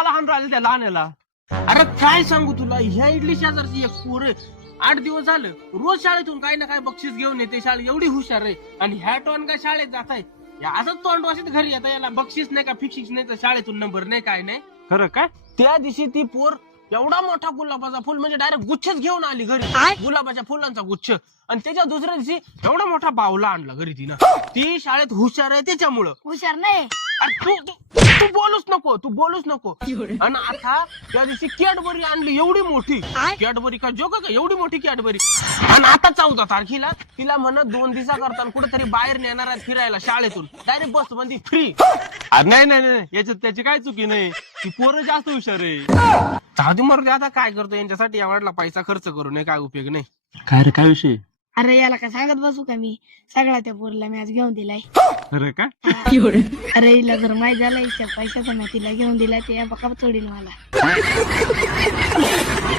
मला हाण राहिले त्या लहानला. अरे काय सांगू तुला, ह्या इडली शेजारची एक पोर आहे, 8 दिवस झालं रोज शाळेतून काही ना काही बक्षीस घेऊन येते. शाळेत एवढी हुशार आहे आणि ह्या टोनगा शाळेत जात आहे, असंच तोंड वाशीत घरी येतं. याला बक्षीस नाही का फिक्सिक्स नाही तर शाळेतून नंबर नाही काय नाही. खरं काय? त्या दिवशी ती पोर एवढा मोठा गुलाबाचा फुल म्हणजे डायरेक्ट गुच्छच घेऊन आली घरी, गुलाबाच्या फुलांचा गुच्छ. आणि त्याच्या दुसऱ्या दिवशी एवढा मोठा बावला आणला घरी तिनं. ती शाळेत हुशार आहे त्याच्यामुळं. हुशार नाही. तू बोलूच नको, तू बोलूच नको. आणि आता त्या दिवशी कॅडबरी आणली एवढी मोठी. कॅडबरी का जोक का, एवढी मोठी कॅडबरी. आणि आता 14 तारखेला तिला म्हणत 2 दिवसा करताना कुठेतरी बाहेर नेणार आहेत फिरायला शाळेतून. डायरेक्ट बस मध्ये फ्री. नाही नाही नाही, याच्यात त्याची काय चुकी नाही, ती पोरं जास्त हुशार आहे. जाऊ मरू, आता काय करतो, यांच्यासाठी एवढा पैसा खर्च करू नये, काय उपयोग नाही. काय रे, काय विषय? अरे याला काय सांगत बसू का मी, सगळा त्या पोरीला मी आज घेऊन दिलाय. खरं काय? अरे हिला जर माहित झालं हिच्या पैशाचा मी तिला घेऊन दिलाय, ते बघा सोडील मला.